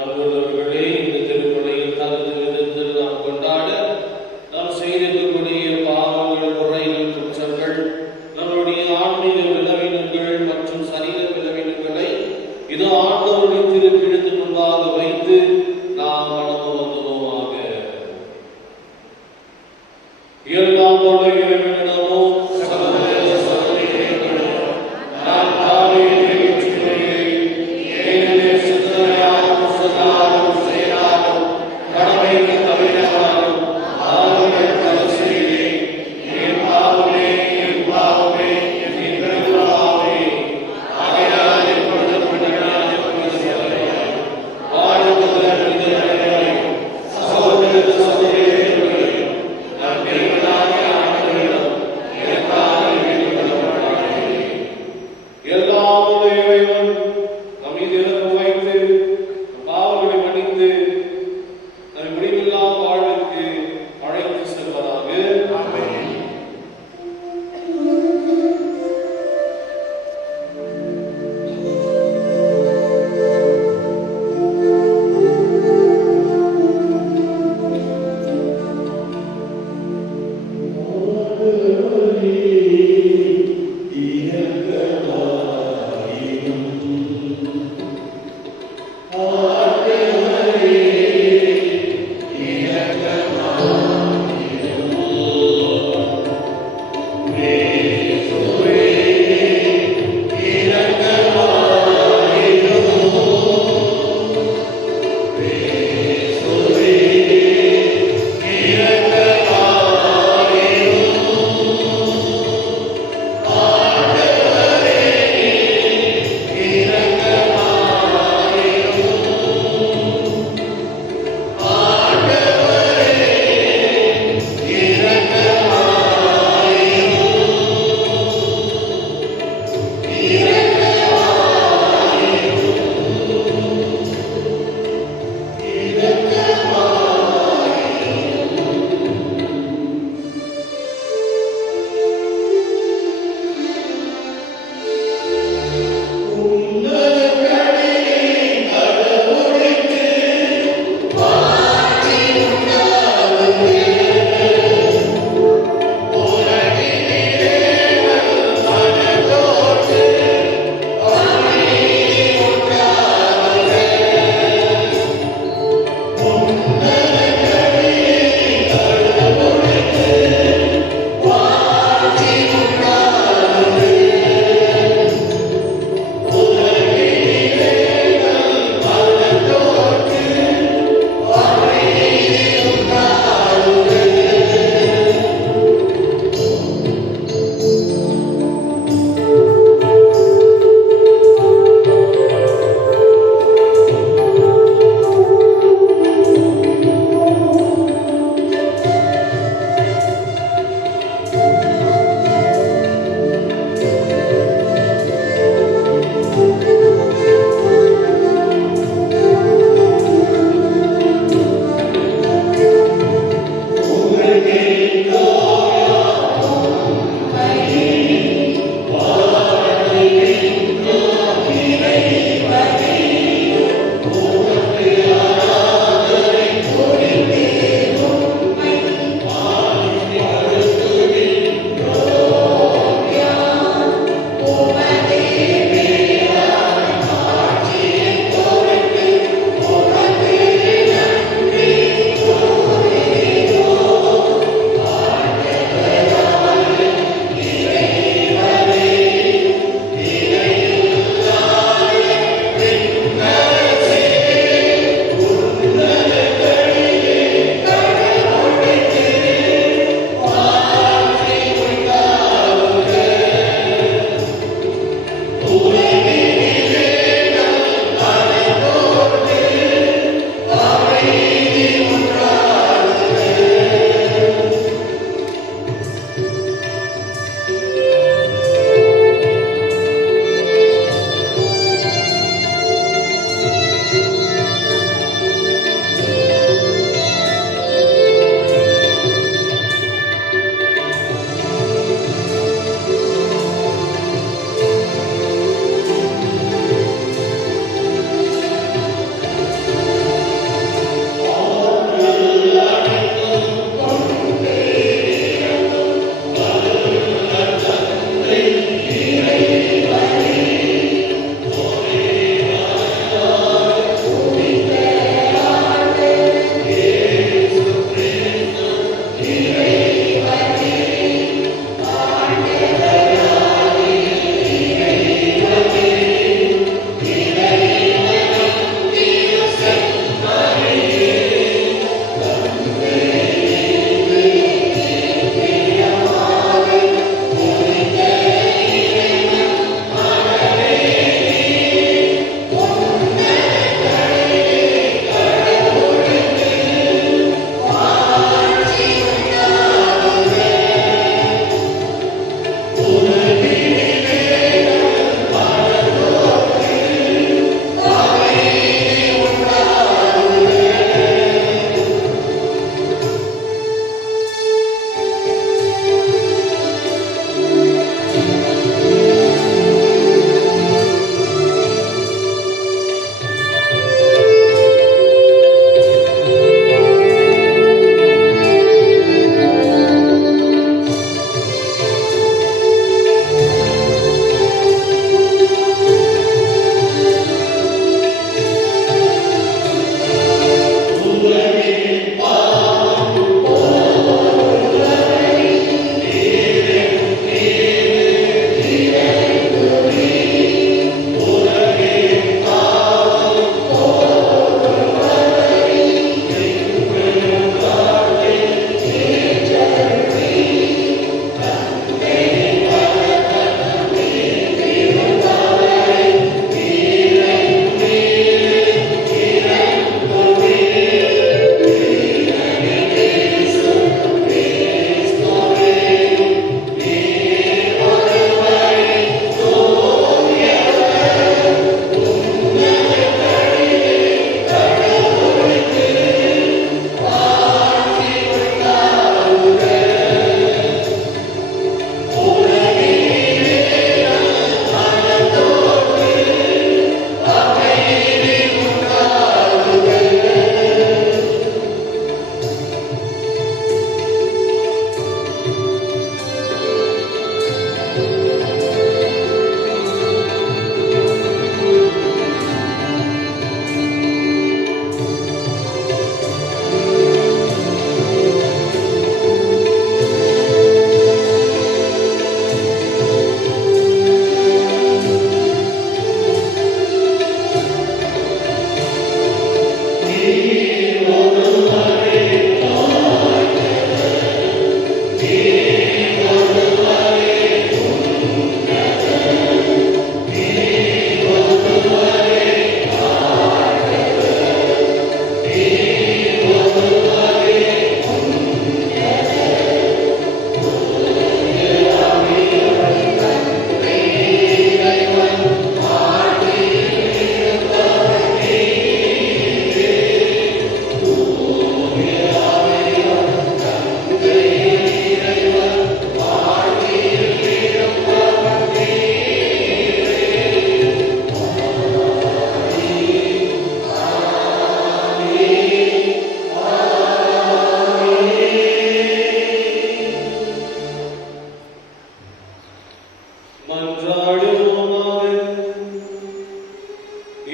வாழ்வுதல்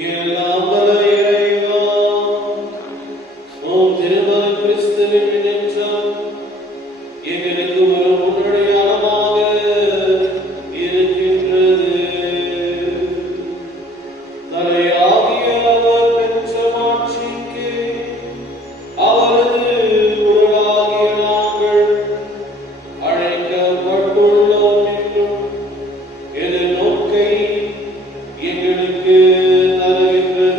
எல்லாம் வல்ல இறைவா, உம் திருமகன் கிறிஸ்துவின் நினைச்சால் எங்களுக்கு ஒரு முன்னடையாளமாக இருக்கின்றது. தலையாகிய அவர் பெற்ற மாட்சிக்கு அவரது உடலாகிய நாங்கள் அழைக்கப்பட்டுள்ளோம் என்றும் எதிர்நோக்கை எங்களுக்கு தருகின்றது.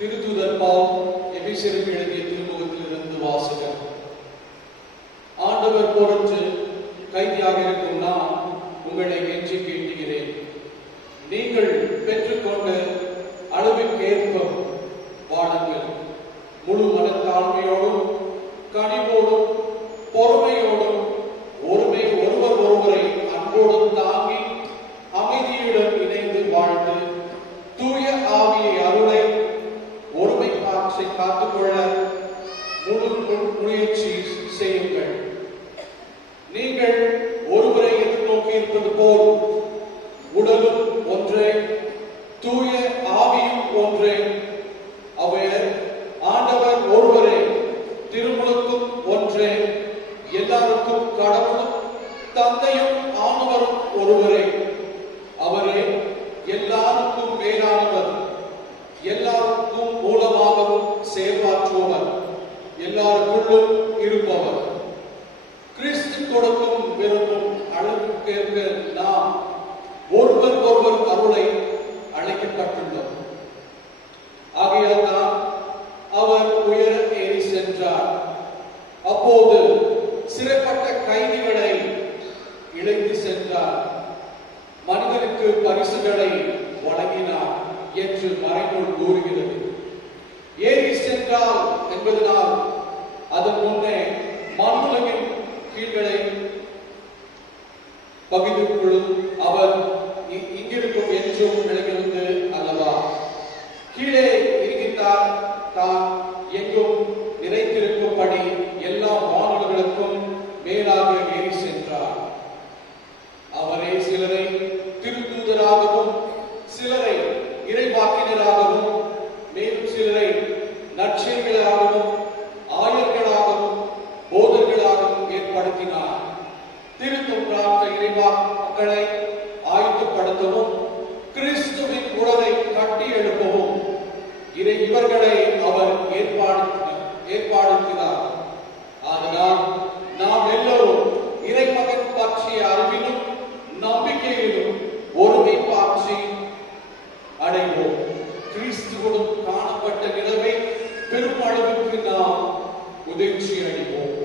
திருத்தூதர் பவுல் எபேசியருக்கு எழுதிய திருமுகத்திலிருந்து வாசகம். ஆண்டவர் பொருட்டு கைதியாக இருக்கும் நான் உங்களை கெஞ்சி கேட்டுகிறேன். நீங்கள் பெற்றுக்கொண்ட அளவுக்கேற்ப வாழுங்கள். முழு மனத்தாழ்மையோடும் கனிவோடும் பொறுமையோடும் ஒருவர் ஒருவரை அன்போடும் தாங்கி அமைதியுடன் இணைந்து வாழ்ந்து தூய ஆவியை அருளை ஒருமை காத்துக்கொள்ள முழு முயற்சி செய்யுங்கள். நீங்கள் ஒருவரை எதிர்நோக்கி இருப்பது போல் உடலும் ஒன்றே, தூய ஆவியும் ஒன்றே. அவர் ஆண்டவர் ஒருவரே, திருமுழுக்கும் ஒன்றே, எல்லாருக்கும் கடவுளும் தந்தையும் ஆண்டவரும் ஒருவரே. அவரே எல்லாருக்கும் மேலானவர், எல்லாருக்கும் மூலமாகவும் செயல்பாற்றுபவர், எல்லாருக்குள்ளும் இருப்பவர். கிறிஸ்து கொடுக்கும் விரும்பும் அளவுக்கேற்க நாம் ஒருவர் அருளை அழைக்கப்பட்டுள்ளோம். ஆகையால் தான் அவர் உயர ஏறி சென்றார். அப்போது சிறைப்பட்ட கைதிகளை இழைத்து சென்றார். மனிதனுக்கு பரிசுகளை வழங்கினார் என்று மறைநூல் கூறுகிறது. ஏறி சென்றால் என்பதனால் அதன் முன்னே மண்ணுலகின் கீழ்களை பகிர்ந்துக்குள்ளும் அவர் இங்கிருக்கும் என்றும் நிலையிலிருந்து அல்லவா. கீழே இருக்கின்றார், தான் எங்கும் நிறைத்திருக்கும்படி எல்லா வானவர்களுக்கும் மேலாக ஏறி சென்றார். அவரே சிலரை திருத்தூதராகவும் சிலரை இறைவாக்கினராகவும் மேலும் சிலரை நற்செய்தியாளராகவும் ஆயர்களாகவும் போதர்களாகவும் ஏற்படுத்தினார். திருத்தொன்றாற்ற இறைவா மக்களை ஆயத்தப்படுத்தவும் கிறிஸ்துவின் உடலை கட்டி எழுப்பவும் இவர்களை அவர் ஏற்பாடுகிறார். அதனால் நாம் எல்லோரும் இறைமகன் பற்றிய அறிவிலும் நம்பிக்கையிலும் ஒருமை பாட்சி அடைவோம். கிறிஸ்துவுடன் காணப்பட்ட நிலவை பெரும் அளவுக்கு நாம் முதிர்ச்சி அடைவோம்.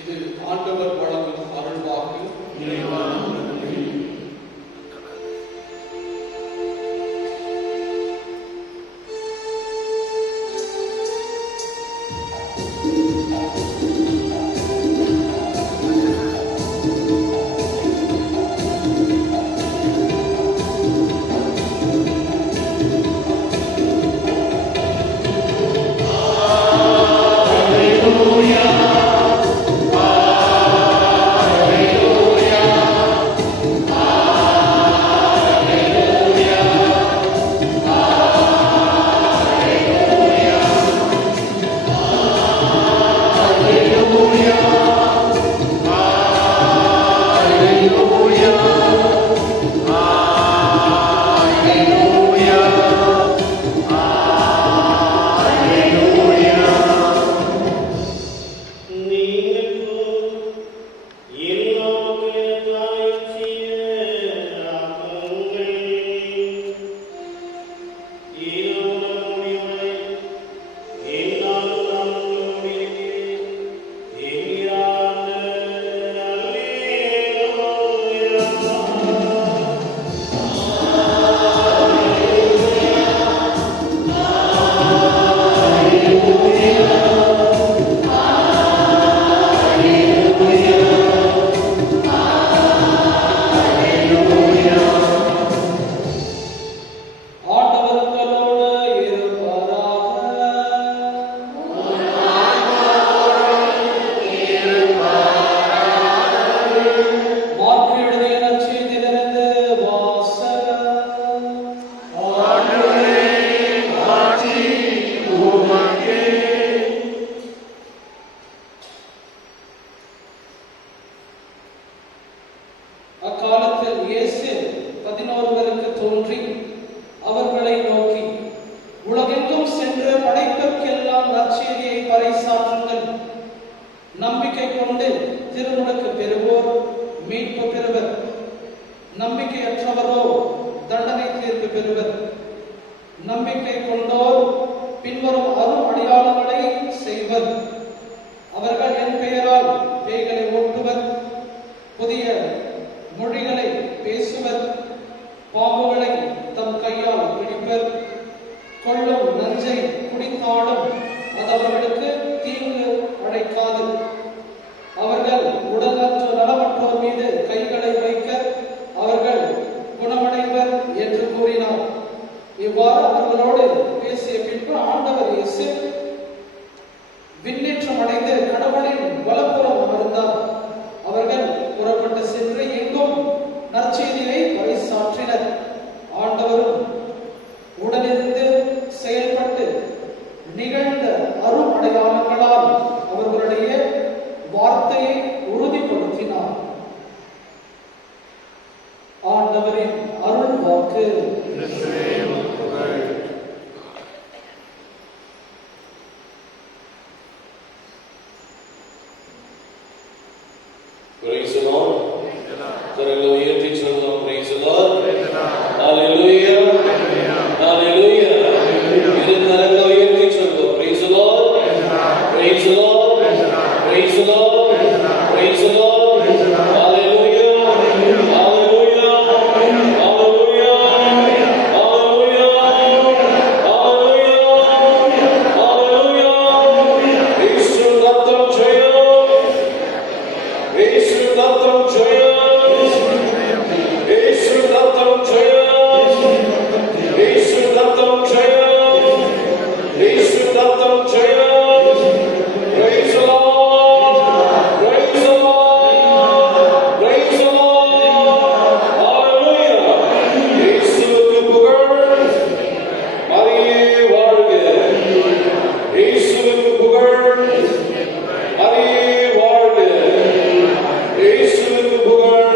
இது ஆண்டவர் வழங்கும் அருள்வாக்கு. Alleluia. கொண்டோர் பின்வரும் அரும் அடையாளங்களை செய்வர். அவர்கள் என் பெயரால் பேய்களை ஓட்டுவர், புதிய மொழிகளை பேசுவர், பாம்புகளை தம் கையால் பிடிப்பர், கொள்ளும் நஞ்சை குடித்தாலும் அது அவர்களுக்கு தீங்கு அடைக்காது. அவர்கள் நலமற்றோர் மீது கைகளை வைக்க அவர்கள் குணமடைவர் என்று கூறினார். இவ்வாறு அவர்களோடு பேசிய பின்பு ஆண்டவர் இயேசு விண்ணேற்றம் அடைந்து கடவுளின் வலப்புறம் அமர்ந்தார். அவர்கள் புறப்பட்டு சென்று எங்கும் நற்செய்தியை பறைசாற்றினர். ஆண்டவரும் உடனிருந்து செயல்பட்டு நிகழ்ந்த அரும் அடையாளங்களால் அவர்களுடைய வார்த்தையை உறுதிப்படுத்தினார். ஆண்டவரின் அருள் வாக்கு. Praise the Lord. கரங்களை உயர்த்தி சொல்லுவோம். Praise the Lord. Hallelujah. Hallelujah. இரு கரங்களை உயர்த்தி சொல்லுவோம். Praise the Lord. Praise the Lord. Praise the Lord. Praise the Lord. Hallelujah. Hallelujah. Hallelujah. Hallelujah. Hallelujah. Hallelujah. இயேசு ரத்தம் ஜெயம். இயேசு ரத்தம் ஜெயம். இயேசு ரத்தம் ஜெயம். இயேசு ரத்தம் ஜெயம். இயேசு ரத்தம் ஜெயம். Praise the Lord. Praise the Lord. Praise the Lord. Hallelujah. இயேசுவுக்கு புகழ். மரியே வாழ்க. இயேசுவுக்கு புகழ். மரியே வாழ்க. இயேசுவுக்கு புகழ்.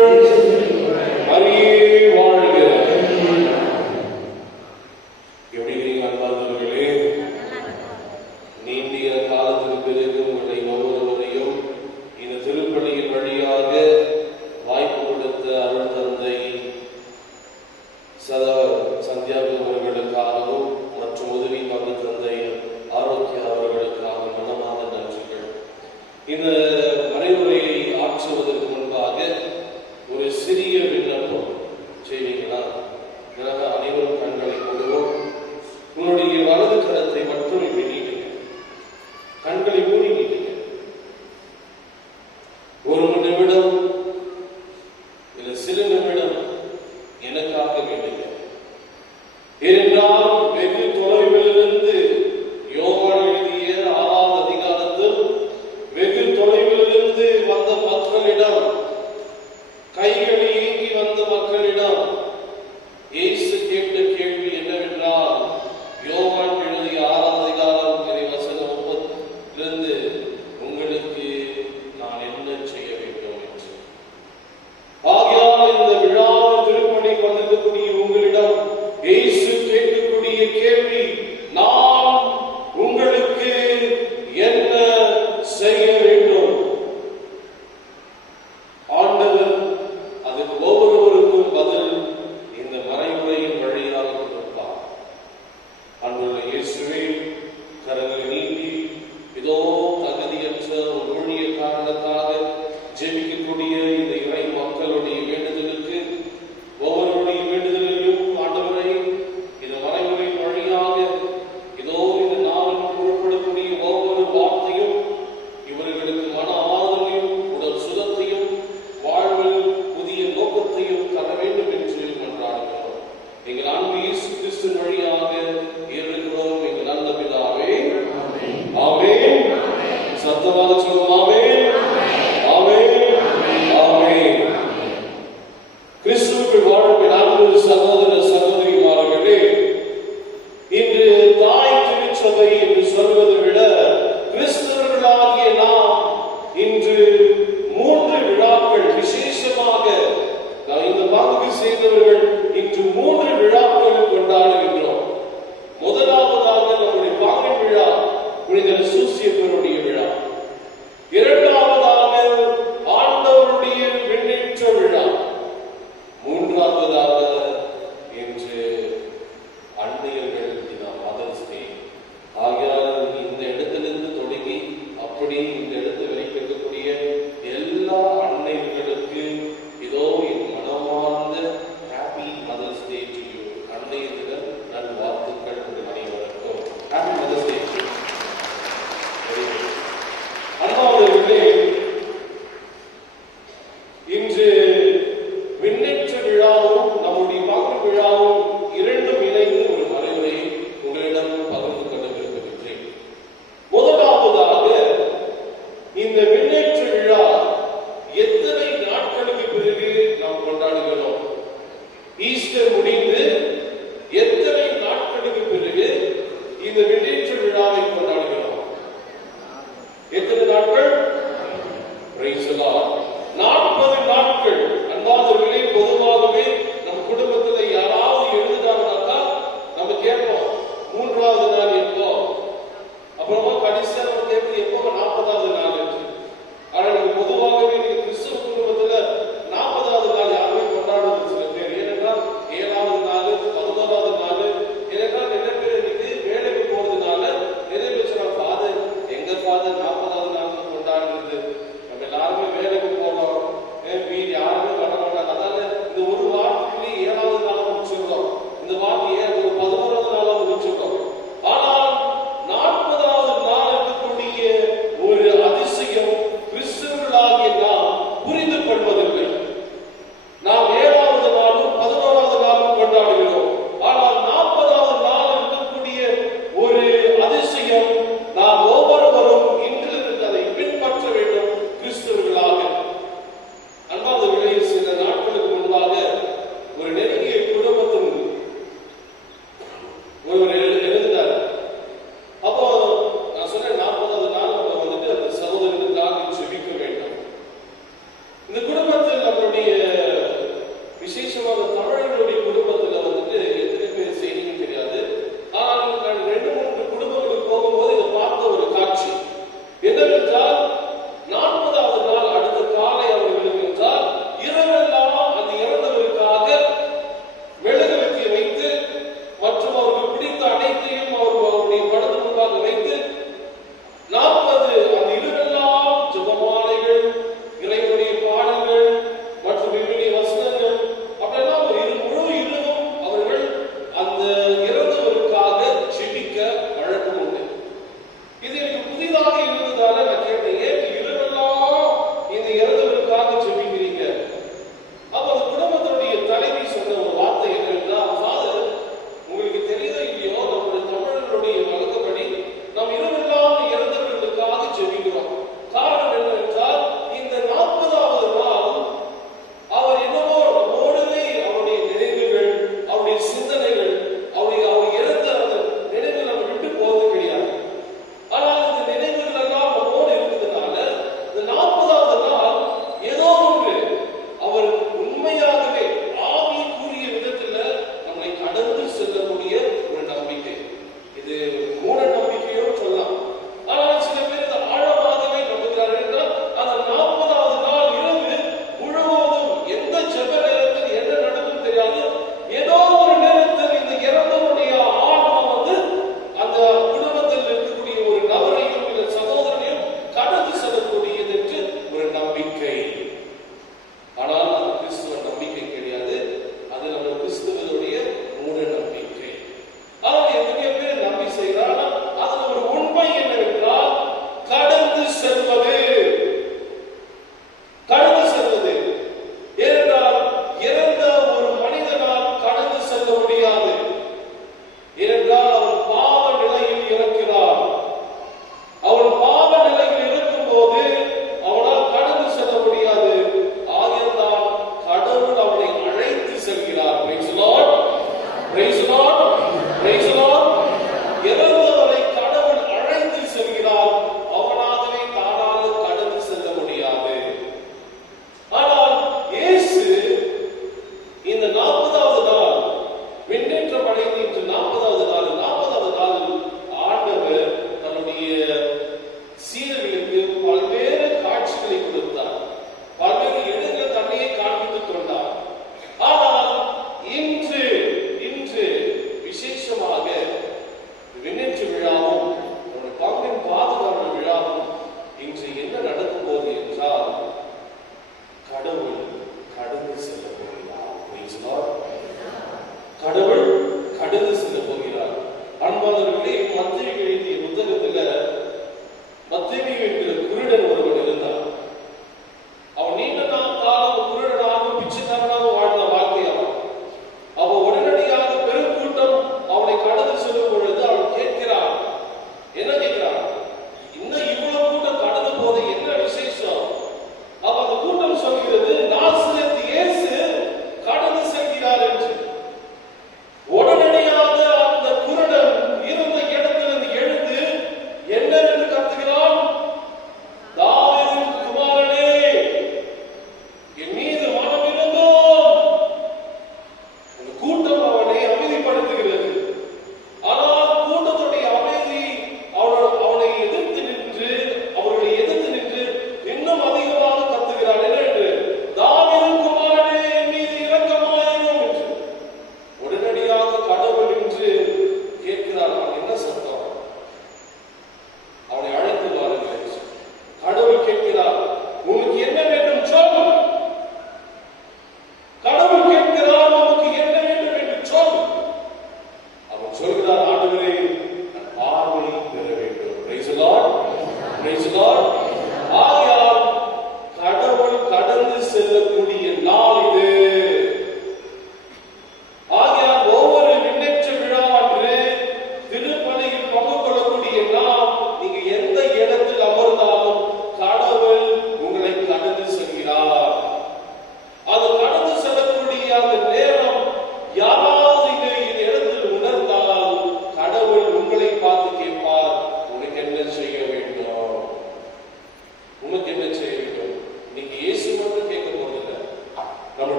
மரியே வாழ்க. எப்படி இருக்கீங்க அன்பார்ந்தவர்களே? நீண்டிய காலத்துக்கு பிறகு உங்களை ஒவ்வொருவரையும் இந்த திருப்பலியின் வழியாக வாய்ப்பு கொடுத்த அருள் தந்தை சந்தியாகு அவர்களுக்காகவும் மற்றும் உதவி மகள் தந்தை ஆரோக்கிய அவர்களுக்காகவும் மனமார்ந்த நன்றிகள். இந்த மறைவுரையை ஆற்றுவதற்கு முன்பாக ஒரு சிறிய விண்ணப்பம் செய்வீங்களா? எனக்கு அனைவரும் கண்களை மூடுவோம். உன்னுடைய வலது கரத்தை மட்டும் இப்படி நீட்டுங்க. கண்களை மூடி நீட்டுங்க. ஒரு நிமிடம் இல்ல சில நிமிடம் எனக்காக வேண்டுங்க. ஏனென்றால் வெகு தொலைவிலிருந்து யோவான் எழுதிய 6ஆம் அதிகாரத்தில் வெகு தொலைவிலிருந்து வந்த மக்களிடம், கைகளை ஏங்கி வந்த மக்களிடம் இயேசு கேட்ட கேள்வி என்னவென்றால், யோவான் எழுதிய 6ஆம் அதிகாரம் வசனம் 30 உங்களுக்கு நான் என்ன செய்ய வேண்டும் என்று. ஆகையால் இந்த விழா திருப்பணி வந்திருக்கக்கூடிய உங்களிடம் இயேசு கேட்கக்கூடிய கேள்வி, நான் உங்களுக்கு என்ன செய்ய வேண்டும்? ஆண்டவர் அதுக்கு ஒவ்வொருவருக்கும் பதில் இந்த மறைமுறையின் வழியாக கொடுப்பார். அன்புள்ள இயேசுவே, கரங்களை நீட்டி இதோ தகுதியற்ற ஒரு ஊழிய காரணத்தாக ஜெபிக்கக்கூடிய இந்த இறை மக்களுடைய வேண்டுதலுக்கு ஒவ்வொருடைய வேண்டுதலையும் ஆண்டவரை இந்த மறைமுறையின் வழியாக இதோ இந்த நாளில் புறப்படக்கூடிய ஒவ்வொரு வார்த்தையும் இவர்களுக்கு மன ஆறுதலையும் உடல் சுகத்தையும் வாழ்வில் புதிய நோக்கத்தையும் தர வேண்டும் என்று மன்றாடுகிறோம். எங்கள் அன்பு இயேசு கிறிஸ்துவின் வழியாக ஏற்றுகிறோம் எங்கள் நல்ல பிதாவே. ஆமென். சத்தமாக சொல்லுவோம். ஆமென். ஆமென். ஆமென். கிறிஸ்துவுக்குள் வாழும் என் அன்பு சகோதர சகோதரிமார்களே, இன்று தாய் திருச்சபை என்று சொல்வதை விட கிறிஸ்தவர்களாகிய நாம் இன்று 3 விழாக்கள் விசேஷமாக நாம் இந்த பங்குக்கு சேர்ந்தவர்கள் இன்று 3 விழாக்கள் கொண்டாடுகின்றோம். முதலாவதாக நம்முடைய பாங்கன் விழா, புனித சூசியப்பருடைய விழா. இரண்டாவதாக ஆண்டவருடைய விண்ணேற்ற விழா. மூன்றாவதாக இன்று அன்னையர்கள் தினம், மதர் 30வது நாள் எப்போ, அப்புறமா கடைசியா நம்ம கேட்பது எப்போ 40வது நாள் என்று. ஆனா நீங்க பொதுவாகவே நீங்க கிறிஸ்துவ குடும்பத்துல 40வது நாள் யாருமே கொண்டாடுறது சில பேர். ஏனென்றால் 7வது நாள் 11வது நாள், ஏனென்றால் நிறைய பேர் இன்னைக்கு வேலைக்கு போறதுனால நிறைய பேர் சொல்றாங்க, ஃபாதர் எங்க ஃபாதர் 40வது நாள் கொண்டாடுறது, நம்ம எல்லாருமே வேலைக்கு போறோம், வீடு யாருமே வர மாட்டாங்க, அதனால இந்த ஒரு வாரத்துக்குள்ளே 7வது நாளை முடிச்சிடுறோம், இந்த வாரம் ஒரு 11வது நாளா முடிச்சிடுறோம். ஆனால்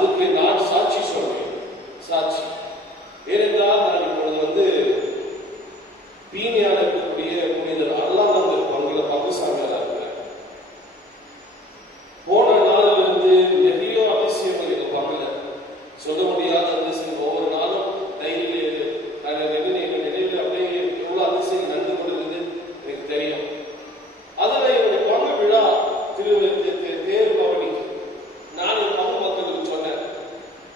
அதுக்கு நான் சாட்சி சொல்றேன். சாட்சி ஏனென்றால் நான் இப்பொழுது பீனியால இருக்கக்கூடிய புனிதர் அல்லாஹ் பங்கு சாமியாரா இருக்கிறேன். போன நாளிலிருந்து நிறைய அதிசயங்கள் எங்க பங்குல சொல்ல முடியாத அதிசயம். ஒவ்வொரு நாளும் டைரியில நினைவில் அப்படியே எவ்வளவு அதிசயம் நடந்து கொண்டிருந்தது எனக்கு தெரியும். அதுல என்னுடைய பங்கு விழா தேர் பவனி நான் என் பங்கு மக்களுக்கு சொன்னேன்.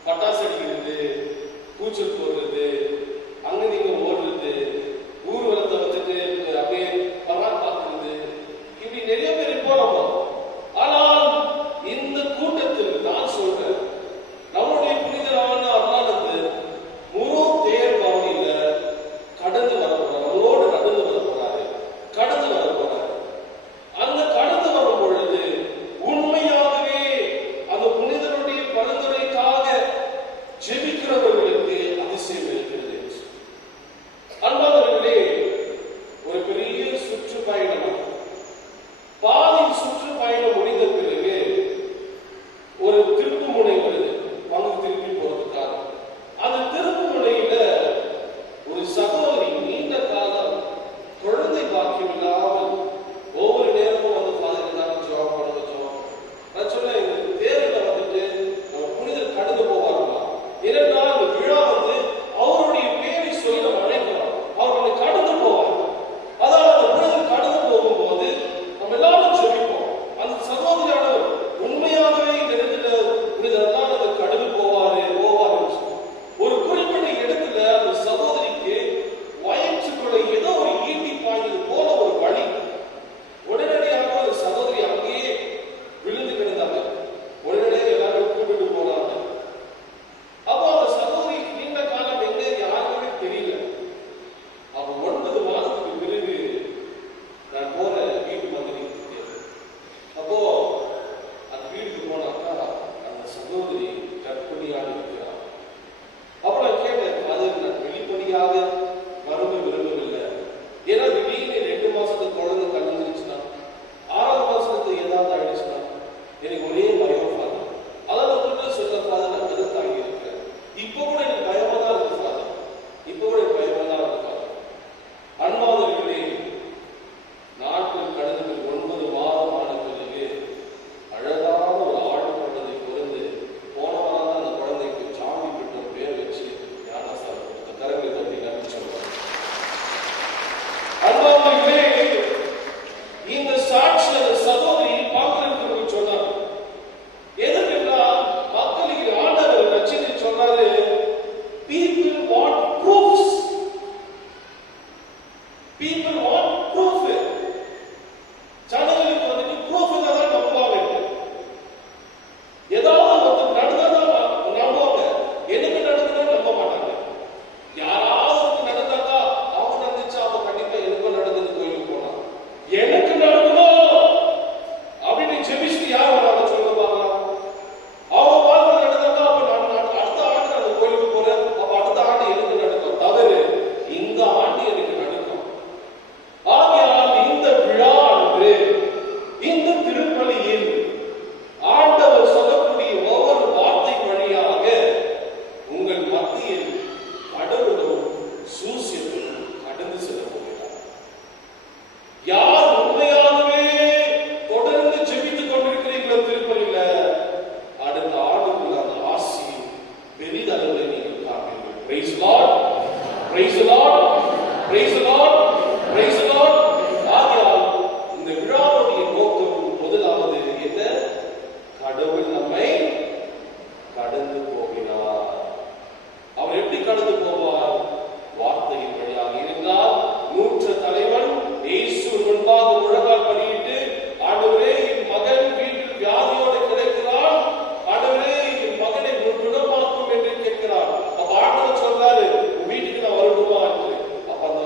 பட்டாசு அடிக்கிறது, கூச்சல் போடுறது, அங்க நீங்க ஓடுறது, ஊர்வலத்தை அப்படியே பராக் பார்க்கிறது, இப்படி நிறைய பேர் போறோம். ஆனால் இந்த கூட்டத்தில் நான் சொல்றேன், நம்முடைய புனிதரான அருளானது முழு தேர் பவனியில கடந்து வர போறாரு, நம்மளோடு கடந்து வர போறாரு, கடந்து வர போறாரு. அந்த கடந்து வரும் பொழுது உண்மையாகவே அந்த புனிதருடைய பரிந்துரைக்காக ஜெபிக்கிறவர்களுக்கு அதிசயம் இருக்கிறது. அன்பானவர்களே, ஒரு பெரிய சுற்றுப்பயணம், பாதி சுற்றுப்பயணம் முடிந்த பிறகு ஒரு திருப்பு முனை வருது, பங்கு திருப்பி போறதுக்காக. அந்த திருப்பு முனையில ஒரு சகோதரி நீண்ட காலம் குழந்தை பாக்கியம் இல்லாமல் ஒவ்வொரு நேரமும் ஃபாதர் ஜாப் பண்ணுவோம். நான் சொல்ல இந்த தேர்தல நம்ம புனிதர் கடந்து போவார்களா? ஏனென்றால் அந்த விழா அவருடைய பேரை சொல்லி நம்ம அழைக்கிறோம். அவர்களை கடந்து போவார். அதாவது அந்த புனிதர் கடந்து போகும்போது நம்ம எல்லாரும் ஜெபிப்போம். அந்த சகோதரியானவர் உண்மையாகவே இந்த இடத்துல புனிதர் தான் அந்த கடந்து போவாரு ஒரு குறிப்பிட்ட இடத்துல அந்த சகோதரிக்கு வயிற்றுக்குள்ள ஏதோ ஒரு ஈட்டி பாய்ந்தது போல ஒரு வழி. உடனடியாக அந்த சகோதரி அங்கேயே விழுந்து கிடந்தாங்க. உடனடியாக எல்லாரும் கூப்பிட்டு போனாங்க. அப்போ அந்த சகோதரி நீண்ட காலம் எங்க யாருக்குமே தெரியல. அப்போ 9 மாதத்துக்கு பிறகு நான் போற வீட்டு வந்து அப்போ அந்த வீட்டுக்கு போனாக்கா அந்த சகோதரி கர்ப்பிணியாக இருக்கிறார். அப்ப நான் கேட்டேன், அது நான் வெளிப்படையாக மருந்து விரும்பவில்லை. ஏன்னா திடீர்னு 2 மாசத்துக்கு குழந்தை கலந்துருச்சுன்னா, 6வது மாசத்துக்கு ஏதாவது ஆயிடுச்சுன்னா எனக்கு ஒரே பயம். அதாவது சொல்ல நான் எதிர்த்தாங்கி இருக்கிறேன். இப்ப கூட எனக்கு பயமா தான் இருக்கு ஃபாதர். இப்ப கூட எனக்கு பயமா தான் இருக்கு ஃபாதர். அன்பானவர்களே, நாட்டில் கடந்த 9 மாதம் ஆன பிறகு அழகான ஒரு ஆடு குழந்தை பிறந்து போன வாரம் தான் அந்த குழந்தைக்கு சாமி பெற்ற பேர் வச்சு ஞானசார கரங்களை தட்டி நம்பி சொல்றாங்க. அன்பானவர்களே, இந்த சாட்சி அந்த சகோதரி பார்க்கிறதுக்கு சொன்னாங்க. எதற்கென்றால் மக்களுக்கு ஆண்டவர் ரட்சித்து சொன்னாரு, people want proofs. People want proof. ஜனங்களுக்கு proof தான் நம்புவாங்க. ஏதாவது ஒருத்தர் நடந்தா நம்புவாங்க, எனக்கு நடந்தா நம்ப மாட்டாங்க. யாராவது நடந்தாக்கா அவங்க நடந்துச்சா அப்ப கண்டிப்பா எனக்கும் நடந்தது கோயிலுக்கு போனா எனக்கு நடந்ததோ அப்படின்னு ஜெபிச்சு யார் வராங்க சொல்ல பார்க்கலாம். அவங்க வாழ்க்கை நடந்தாக்கா அப்ப நான் அடுத்த ஆண்டு அந்த கோயிலுக்கு போறேன், அப்ப அடுத்த ஆண்டு எனக்கு நடக்கும். தவறு, இந்த ஆண்டு எனக்கு நடக்கும். ஆகையால் இந்த விழா அன்று இந்த திருப்பலியில் ஆண்டவர் சொல்லக்கூடிய ஒவ்வொரு வார்த்தை வழியாக உங்கள் மத்தியில் கடவுளும் சூசியத்தும் கடந்து செல்ல போகிறார். யார் உண்மையாகவே தொடர்ந்து ஜெபித்துக் கொண்டிருக்கிறீர்களோ திருப்பலியில, அடுத்த ஆண்டுக்குள்ள அந்த ஆசி பெரிதளவில் நீங்கள் காண்பீர்கள். Praise the Lord, praise the Lord, praise the Lord, praise the Lord. ஆகையால் இந்த விழாவுடைய நோக்கம் முதலாவது என்ன? கடவுள் நம்மை கடந்து போகிறார். அவர் எப்படி கடந்து போவார்? வார்த்தையின் வழியாக. இருந்தால் 100 தலைவன் இயேசு முன்பாக முழங்கால் படியிட்டு, ஆண்டவரே என் மகன் வீட்டில் வியாதியோடு கிடைக்கிறான், ஆண்டவரே என் மகனை குணமாக்கும் என்று கேட்கிறார். அப்ப ஆண்டவர் சொல்றாரு, வீட்டுக்கு நான் வரணுமா என்று. அப்ப அந்த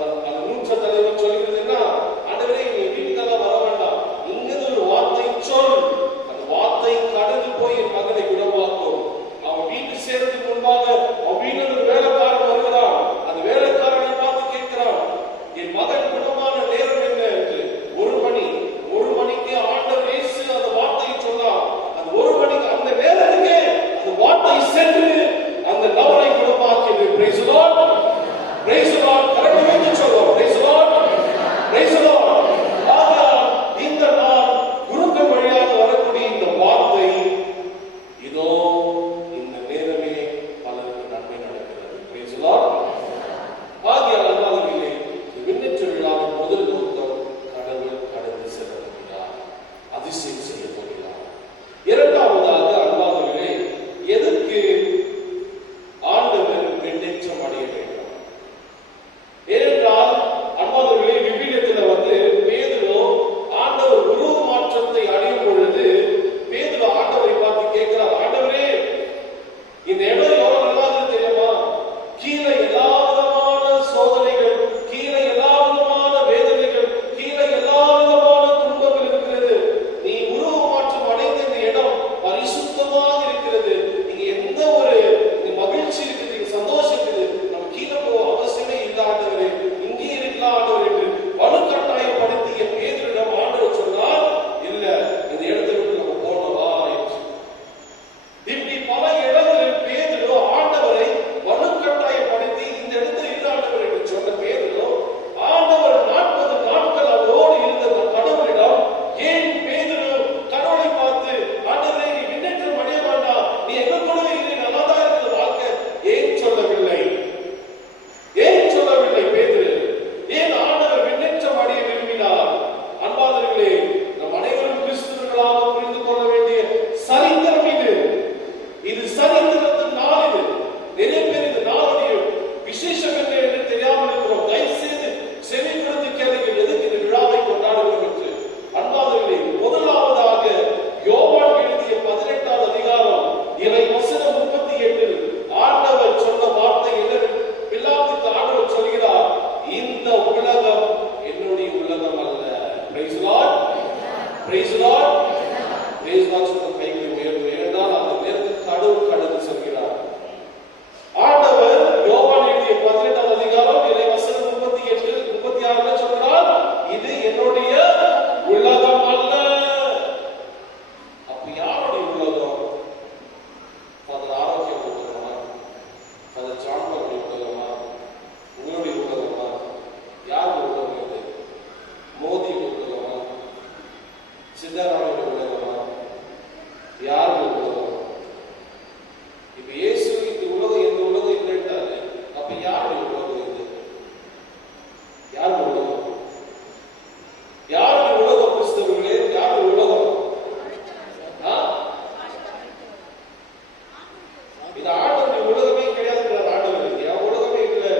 இது ஆண்டவருடைய உலகமே கிடையாதுங்கிறார் ஆண்டவர். என் உலகமே இல்லை.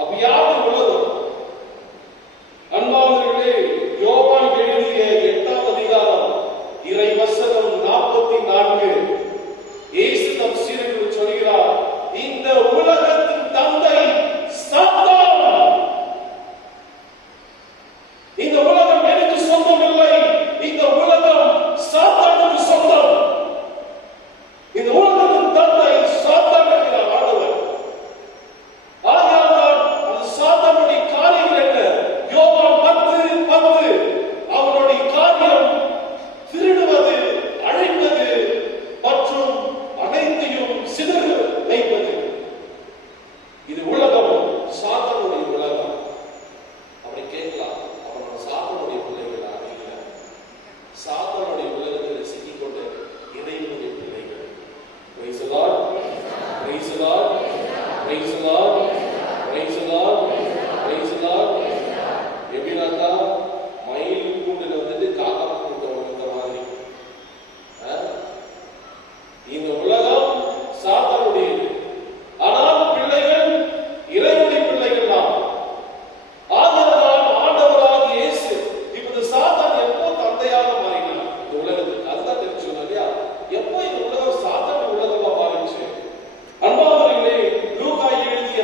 அப்ப யாரு உலகம்? அன்பானவர்களே, யோவான் எழுதிய 8ஆம் அதிகாரம் இறை வசனம் 44 இயேசு தம் சீடர்களுக்கு சொல்கிறார், இந்த உலகத்தின் தந்தை சாத்தான். இந்த உலகம் எனக்கு சொந்தம் இல்லை, இந்த உலகம் சாத்தானுக்கு சொந்தம். இந்த உலகத்தின் தந்தை சாத்தான் என்கிறார் ஆண்டவர். ஆகையால்தான் அந்த சாத்தானுடைய காரியங்கள் என்ன? யோவான் 10:10 அவனுடைய காரியம் திருடுவது, அழைப்பது மற்றும் அனைத்தையும் சிதற வைப்பது. இது உலகம், சாத்தானுடைய உலகம். அப்படி கேட்கலாம், அவனோட சாத்தானுடைய பிள்ளைகளா? இல்லை, சாத்தானுடைய உலகத்தில் சிக்கிக்கொண்ட இறைவனுடைய பிள்ளைகள். Praise the Lord, praise the Lord, praise the Lord, praise the Lord, praise the Lord. எப்படின்னாக்கா மயில் கூண்டுல வந்துட்டு காக்கா கூட்டம் வளர்ந்த மாதிரி. இந்த உலகம் சாத்தானுடையது, ஆனால் பிள்ளைகள் இறைவனுடைய பிள்ளைகள் தான். ஆதரவால் ஆண்டவராக இயேசு இப்ப இந்த சாத்தான் எப்போ தந்தையாக மாறினார் இந்த உலகத்துக்கு? அதுதான் தெரிஞ்சுக்கணும் இல்லையா? எப்போ இந்த உலகம் சாத்தானுடைய உலகமா மாறிச்சு? அன்பானவர்களே, லூக்கா எழுதிய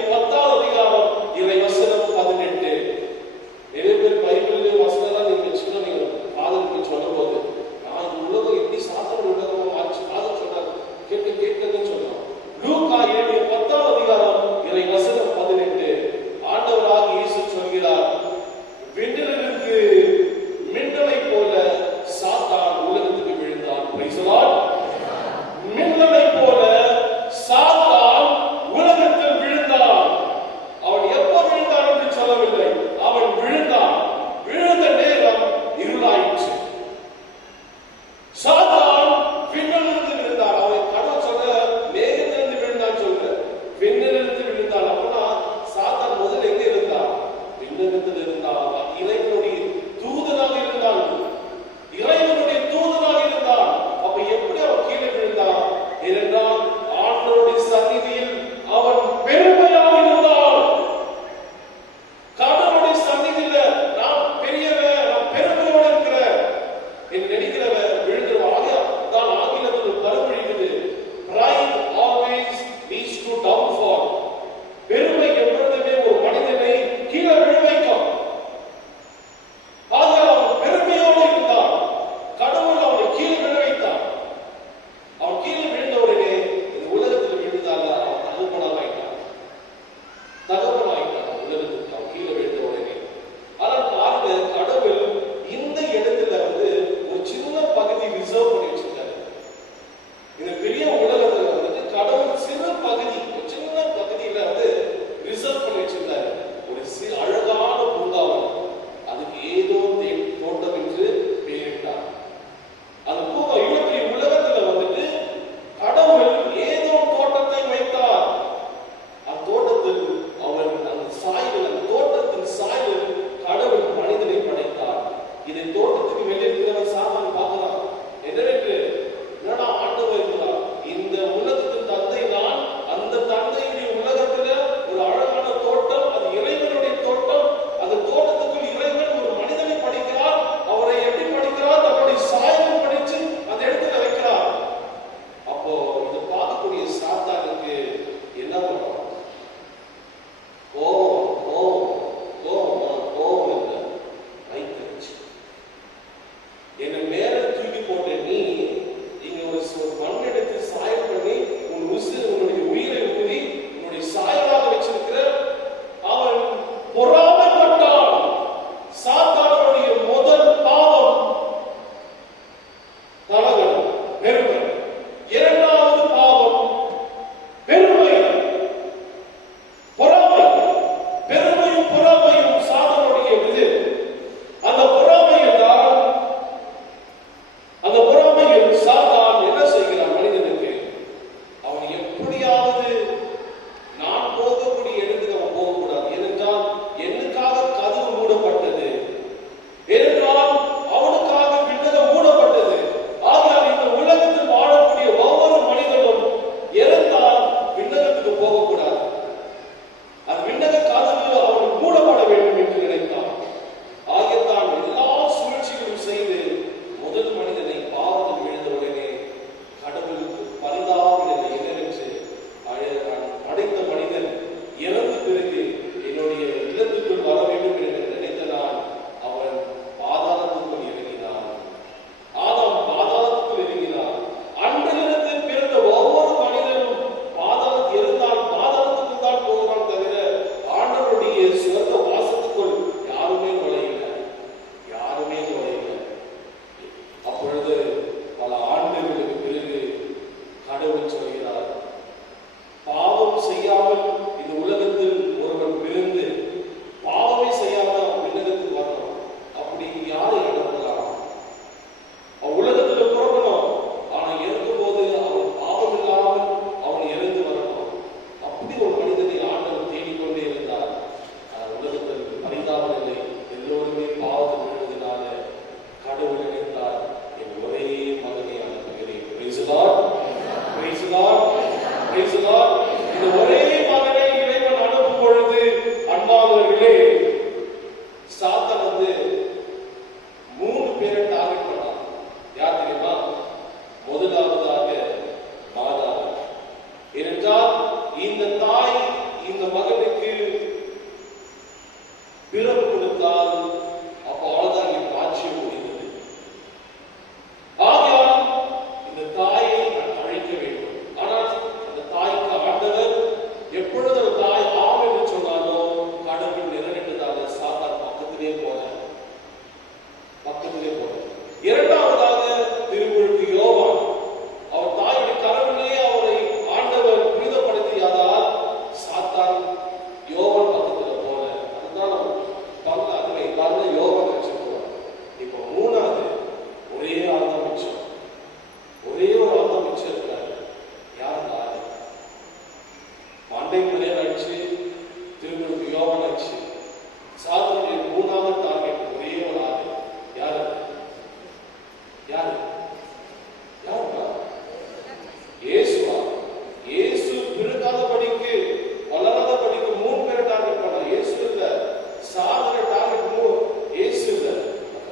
Praise the Lord. இந்த ஒரே மகனை இறைவன் அனுப்பும் பொழுது அன்பானவர்களே, சாத்தான் வந்து 3 பேரை டார்கெட் பண்ணான். யார் தெரியுமா? முதலாவதாக மாதாவை. ஏனென்றால் இந்த தாய் இந்த மகனுக்கு பிறப்பு கொடுத்தால் அப்போ அவ்வளவுதான் என் ராஜ்யம் முடிந்தது. ஆகையால் இந்த தாயை நான் அழைக்க வேண்டும். ஆனால் அந்த தாய்க்கு ஆண்டவர் எப்பொழுது ஒரு தாய் ஆம் என்று சொன்னாலோ கடவுள் நிறைவேற்றதாக சாத்தான் பக்கத்திலே போன. இரண்டாவதாக திருமுழுக்கு யோவான், அவர் தாயுடைய கரவிலே அவரை ஆண்டவர் புனிதப்படுத்தியதால் சாத்தான் யோவான் பக்கத்தில் போல. அதுதான் நம்ம அதுல எல்லாரும் யோவான் வச்சிருக்கோம். இப்போ 3வது ஒரே ஆள் தான் மிச்சம். ஒரே ஒரு ஆள் தான் மிச்சம் இருக்கிறாரு. யாருன்னா மண்டை மலையாள ஆச்சு, திருமுழுக்கு யோவான் ஆச்சு. சாத்தானுடைய 3வது டார்கெட் ஒரே ஒரு ஆள். யாரு? இயேசுவா? இயேசு பிறக்காத படிக்கு வளராத படிக்கு 3 பேரை டார்கெட் பண்ண. இயேசு இல்ல. சாதனை டார்கெட் இயேசு இல்ல.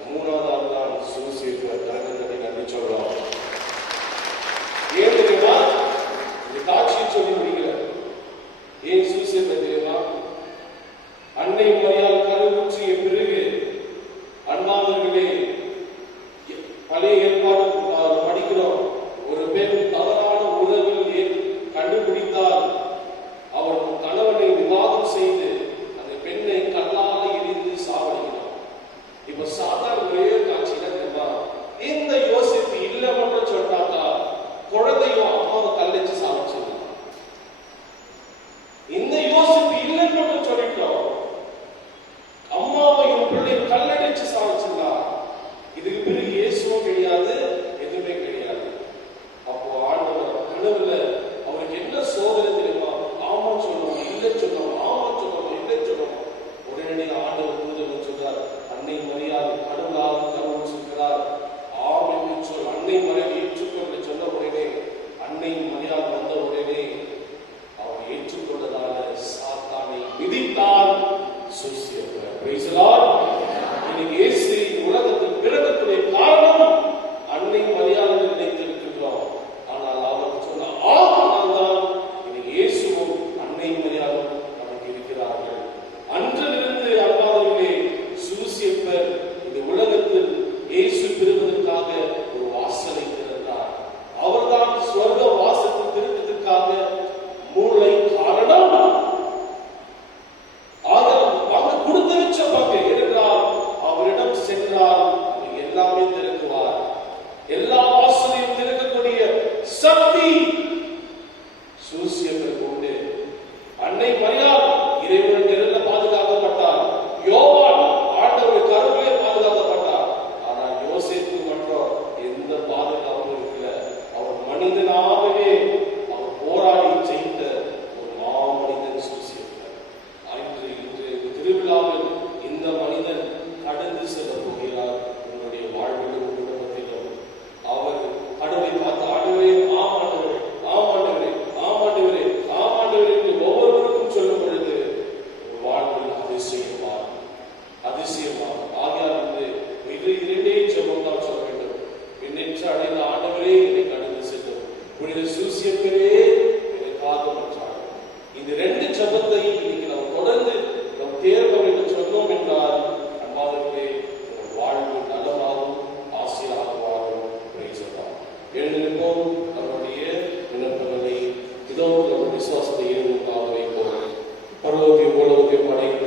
3வது ஆள் தான் சூசியர். கரங்களை நன்றி சொல்றோம். ஏன் தெரியுமா? இந்த காட்சியை சொல்லி முடிக்கிறார். ஏன் சூசியர் தெரியுமா? அன்னை மரியாள் கருவுற்றிய பிறகு அன்பானவர்களே, பழைய ஏற்பாடு படிக்கிறோம். ஒரு பெண் தவறான உறவில் கண்டுபிடித்தால் அவர் கணவனை விவாதம் செய்து அந்த பெண்ணை கல்லால் எரிந்து சாவடிக்கிறார். இப்ப சாதாரண ஒரே காட்சியில தெரியுமா? இந்த யோசிப்பு இல்ல மட்டும் சொல்லிட்டாக்கா குழந்தையும் அம்மாவை கல்லச்சு சாவடிச்சிருக்காங்க. இந்த யோசிப்பு இல்லைன்னு மட்டும் சொல்லிட்டோம், அம்மாவையும் பிள்ளை கல்லடிச்சு சாவடிச்சிருந்தா இதுக்கு பிறகு இயேசுவும் கிடையாது, எதுவுமே கிடையாது. அப்போ ஆண்டவர் கனவுல அவருக்கு என்ன சோதனை தெரியுமா? ஆமா சொல்லணும், இல்லை சொல்லணும், ஆமா சொல்லணும், இல்லை சொல்லணும். உடனடியாக ஆண்டவர் தூதன் சொல்றார், அன்னை மரியாள் கடவுளால் கருவுற்று சொல்கிறார், ஆம் என்று சொல். அன்னை மரியாள் ஏற்றுக்கொண்டு சொன்ன உடனே அன்னை மரியாள் வந்த உடனே அவர் ஏற்றுக்கொண்டதால சாத்தானை மிதித்தார். சூசியர். Praise the Lord. இன்னைக்கு இயேசு உலகத்தில் பிறக்கக்கூடிய காரணம் அன்னை மரியாள் என்று நினைத்திருக்கின்றோம். ஆனால் அவர் சொன்ன ஆத்மாதான் இன்னைக்கு இயேசுவும் அன்னை மரியாளும் நமக்கு இருக்கிறார்கள். அன்றிலிருந்து அன்பானவர்களே, சூசியப்பர் இந்த உலகத்தில் இயேசு பெறுவதற்காக ஒரு வாசலை திறந்தார். அவர்தான் சொர்க்க வாசத்தில் திருப்பதற்காக மூளை காரணம். கொடுத்து வச்ச பங்கு என்றால் அவரிடம் சென்றால் எல்லாமே திறக்குவார். எல்லா வாசலையும் திறக்கக்கூடிய சக்தி சூசியப்பருக்கு உண்டு. அன்னை மரியாள் இறைவன் நிழல்ல பாதுகாக்கப்பட்டார். யோவான் ஆண்டவர் கருவிலே பாதுகாக்கப்பட்டார். ஆனால் யோசேப்பு மட்டும் எந்த பாதுகாப்பும் இருக்கல. அவர் மனிதனாகவே அவர் போராடி ஜெயித்த ஒரு மாமனிதன் சூசியப்பர். இன்று திருவிழாவில் இந்த மனிதன் கடந்து செல்ல போகிறார். உங்களுடைய வாழ்விலும் குடும்பத்திலும் அவர் கடவுளை பார்த்து ஆண்டவரே, ஆமாண்டவரே, ஆமாண்டவரே, ஆமாண்டவரே, ஆமாண்டவரே என்று ஒவ்வொருவருக்கும் சொல்லும் பொழுது வாழ்வில் அதிசயமாகும். ஆகையால் இது 2 ஜெபம் தான் சொல்ல வேண்டும். பின்னெற்று அடைந்த ஆண்டவரே என்னை கடந்து செல்லும், புனித சூசியப்பரே என்னை காதுமற்றார். இந்த 2 ஜெபத்தை இன்னைக்கு நாம் தொடர்ந்து நம் தேர்வு என்று சொன்னோம் என்றால் அன்பானவர்களே, வாழ்வு நலமாகவும் ஆசீர்வாதமாகவும் எழுந்திருப்போம். நம்முடைய விண்ணப்பங்களை இதோ நம்ம விசுவாசத்தை ஏற்படுத்தாத வைப்போம். பரலோகத்தை உலகத்தை படைத்த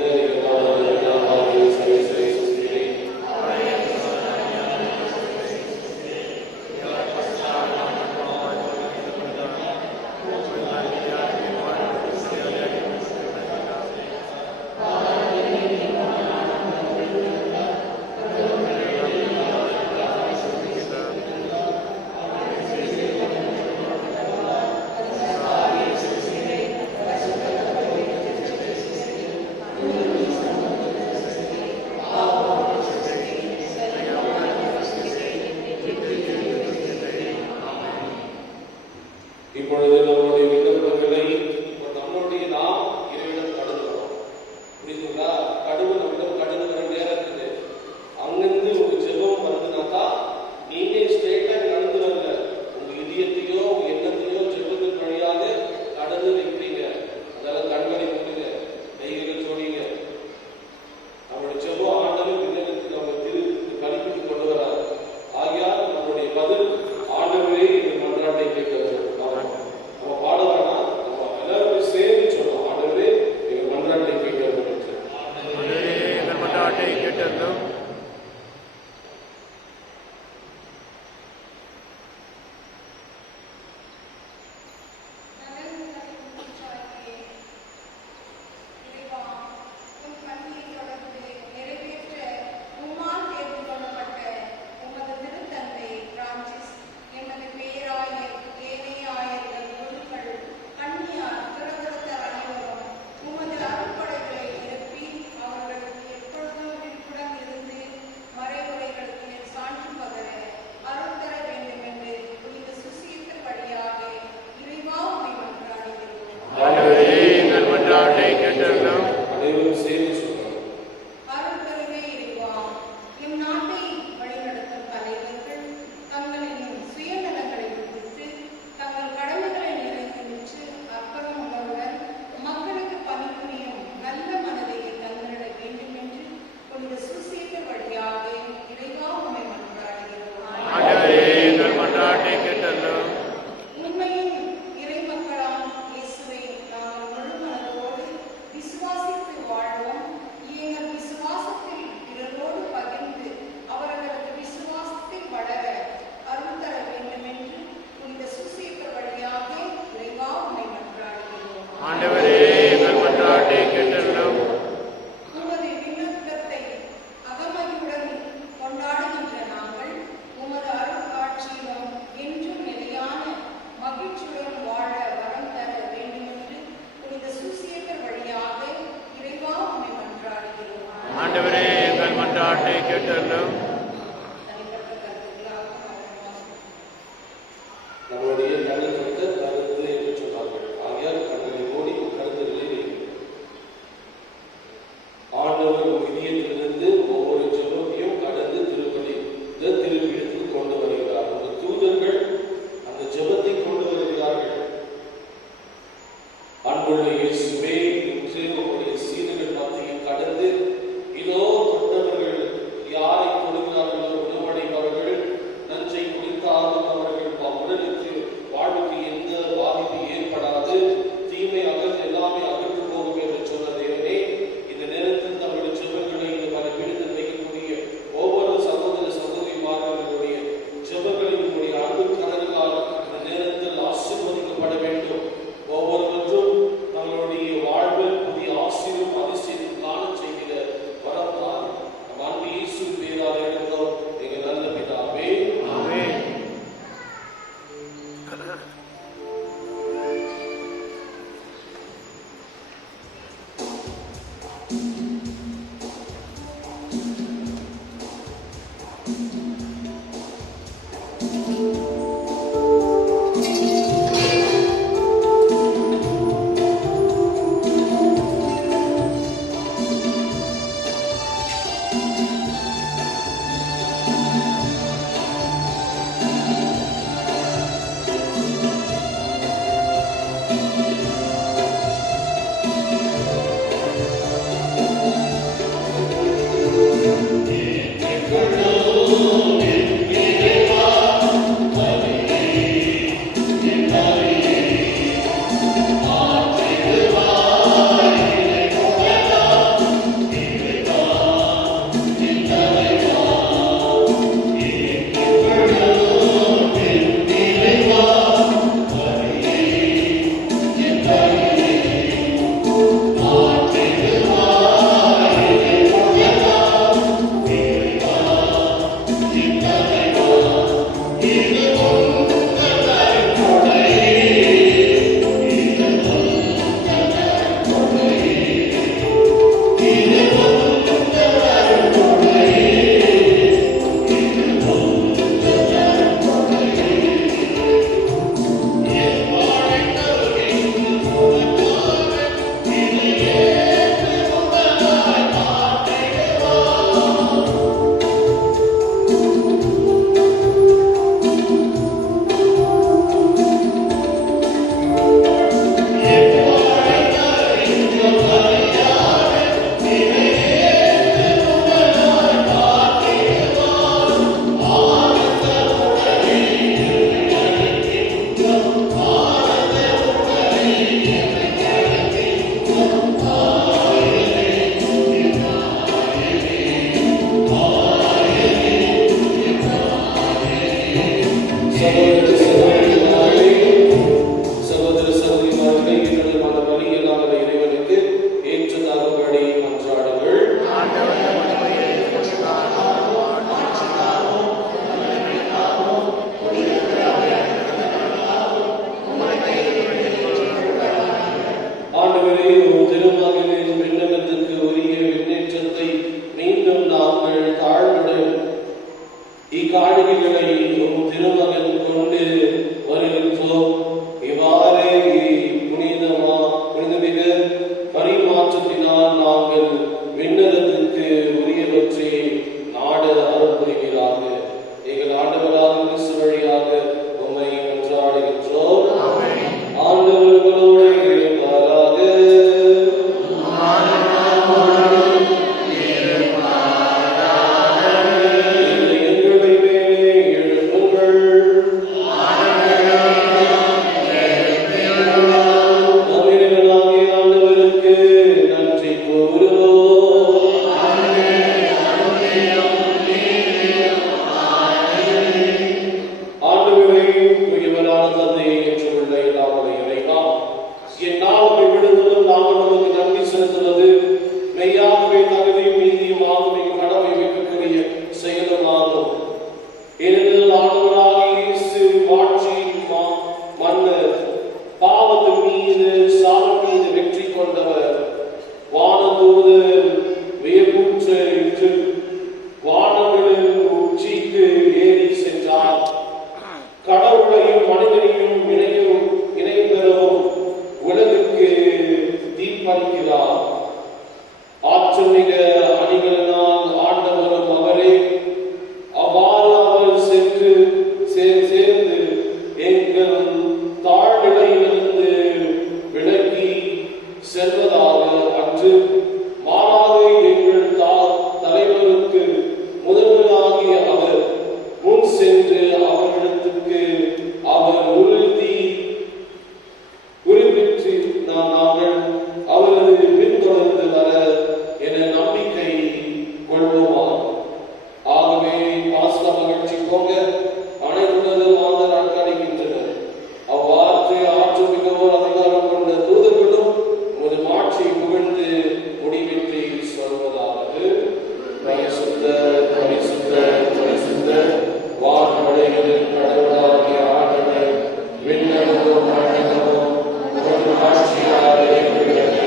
ஆண்டவரே எங்கள் மன்றாட்டை கேட்டருளும். உமது விண்ணப்பத்தை அகமகிழ்வுடன் கொண்டாடுகின்ற நாங்கள் உமது அருட்காட்சியிலும் என்றும் நிலையான மகிழ்ச்சியுடன் வாழ வரம் தர வேண்டுமென்று புனித சூசியர்கள் வழியாக இறைவா உம்மை மன்றாடுகிறோம். ஆண்டவரே எங்கள் மன்றாட்டை கேட்டருளும். தனிப்பட்ட கருத்துக்களாக நம்முடைய கண்ணுக்கு கருத்து என்று சொன்னார்கள். ஆகையால் கண்களை மூடி கருத்துக்களை ஆண்டவர் இதயத்திலிருந்து ஒவ்வொரு ஜெபத்தையும் கடந்து திருப்பி கொண்டு வருகிறார். அந்த தூதர்கள் அந்த ஜெபத்தை கொண்டு வருகிறார்கள். அன்புள்ள இயேசுவே, இன்று உங்களுடைய சீடர்கள் மத்தியில் கடந்து இதோ தொட்டவர்கள் யாரை கொடுக்கிறார்களோ உணவடைவார்கள், நஞ்சை குடித்தாலும் அவர்கள் உடலுக்கு வாழ்வுக்கு எந்த பாதிப்பு ஏற்படாது, தீமை அகன்று எல்லாமே அகன்று போகும் என்று சொன்ன தேவனே, இந்த நேரத்தில் தங்களுடைய ஜெபங்களை இந்த பல பீடத்தில் வைக்கக்கூடிய ஒவ்வொரு சகோதர சகோதரிமார்களுடைய ஜெபங்களின் உடைய அன்பு கரங்களால் இந்த நேரத்தில் ஆசீர்வதிக்கப்பட வேண்டும். ஒவ்வொருவரும் தங்களுடைய வாழ்வில் புதிய ஆசீர்வாதம் அதிசயம் காண செய்கிற வரத்தால் நம் அன்பு இயேசு பேரால் எடுத்தோம் எங்கள் நல்ல பிதாவே. ஆமென். சகோதர சகோதரிமார்களே, என்னுடைய மன வழியை நாங்கள் இறைவனுக்கு ஏற்றதாகும்படி மன்றாடுங்கள். ஆண்டவரே, உம் திருமகனின் விண்ணகத்துக்கு உரிய விண்ணேற்றத்தை மீண்டும் நாங்கள் தாழ்வுடன் இக்காணிகளை உம் திருமகன் கொண்டு வருகின்றோம். இவ்வாறே புனிதமிக பரிமாற்றத்தினால் நாங்கள் விண்ணகத்துக்கு உரியவற்றை நாட அருள் புரிகிறாக. எங்கள் ஆண்டவராக கிறிஸ்து வழியாக உம்மை மன்றாடுகின்றோம். ஆண்டவர்களோடு இருப்பாராக. மீது சாவின் மீது வெற்றி கொண்டவர். வானதூதர் வியப்புற்று இன்று வானங்களின் உச்சிக்கு ஏறி சென்றார். கடவுளையும் மனிதனையும் இணையம் பெறவும் உலகுக்கு தீர்ப்பளிக்கிறார். ஆற்றல் மிக அணிகளினால் ஆண்டவரும் அவரே. அவ்வாறு அவர் சேர்ந்து எங்கள் தாழ்நிலையிலிருந்து விலகி செல்வதாக அன்று, மாறாக எங்கள் தலைவருக்கு முதல்வராகிய அவர் முன் சென்று அவரிடத்துக்கு அவர் உறுதிப்பெற்று நாங்கள் அவரது பின்தொடர்ந்து வர என நம்பிக்கை கொள்வோமா. ஆகவே பாஸ்கா மகிழ்ச்சி போங்க அனைவரது மாந்தர் அடைகின்றனர். அவ்வாற்று ஆற்று மிகவும் அதிகாரம் கொண்ட தூதர்களும் ஒரு மாட்சியை புகழ்ந்து முடிவின்றி சொல்வதாவது: பரிசுத்த பரிசுத்த பரிசுத்த வான்படைகளின் கடவுளாகிய ஆண்டவர், விண்ணகமும் மண்ணகமும் ஒரு ஆட்சியாக இருக்கிறது.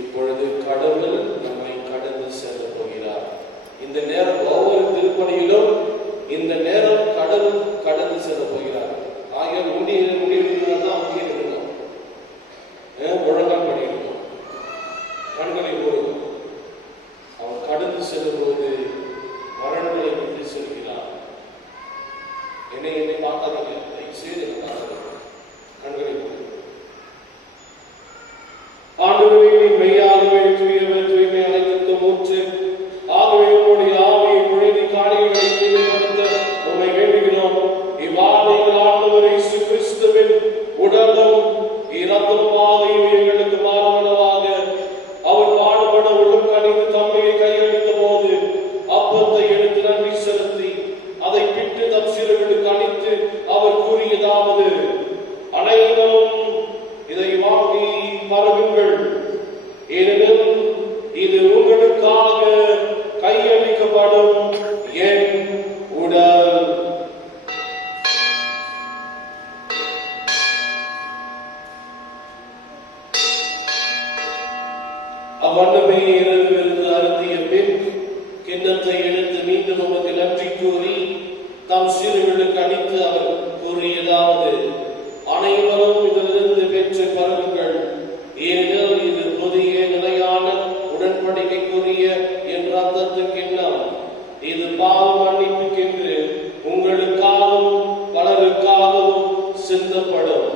இப்பொழுது கடவுள் நம்மை கடந்து செல்ல போகிறார். இந்த நேரம் ஒவ்வொரு திருப்பணியிலும் இந்த நேரம் கடவுள் கடந்து செல்ல போகிறார். ஆகிய முடிவுதான் அங்கே இருக்கணும். முழங்கால் பண்ணிடணும், கண்களை மூடணும். அவர் கடந்து செல்லும் போது மரணங்களை விட்டு செல்கிறார். என்னை பார்க்காதீங்க, செய்து கண்களை மூடு. ஆண்டவரே, மெய்யாகவே தூயவர், தூய்மை அனைத்திற்கும் ஊற்று. ஆகவே உம்முடைய ஆவியை பொழுது காரியங்களை தூய்மைப்படுத்த உம்மை வேண்டுகிறோம். இவ்வாறு ஆண்டவர் இயேசு கிறிஸ்துவின் உடலும் இரத்தமுமாக எங்களுக்கு மாறுவனவாக. அவர் பாடுபட உள்ளம் கனிந்து தம்மையை கையளித்த போது அப்பத்தை எடுத்து நன்றி செலுத்தி அதை பிட்டு தம் சிறுகளுக்கு அளித்து அவர் கூறியதாவது: அனைவரும் இதை வாங்கி பருகுங்கள், ஏனெனில் இது உங்களுக்காக கையளிக்கப்படும் என் உடல். அவ்வண்ணமே இரவிலிருந்து அருந்திய பின் கிண்ணத்தை எடுத்து மீண்டும் உமக்கு நன்றி கூறி தம் சிறுகளுக்கு அளித்து அவர் கூறியதாவது: அனைவரும் இதிலிருந்து பெற்று பருகுங்கள், ஏனெனில் இது புதிய நிலையான உடன்படிக்கைக்குரிய என் ரத்தத்தின் கிண்ணம். இது பாவ மன்னிப்புக்கென்று உங்களுக்காகவும் பலருக்காகவும் சிந்தப்படும்.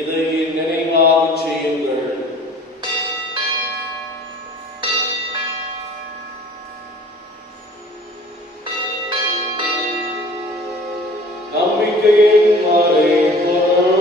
இதை நினைவாக செய்யுங்கள். நம்பிக்கையின் மறைபொருள்.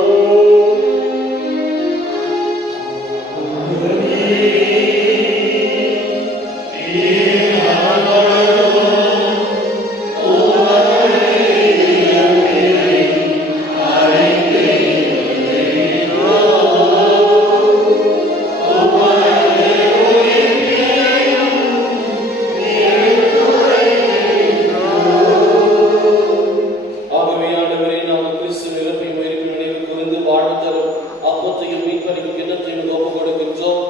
அப்பத்தையும் மீன்பறிக்கும் கிண்ணத்தையும் ஒப்புக் கொடுக்கின்றோம்.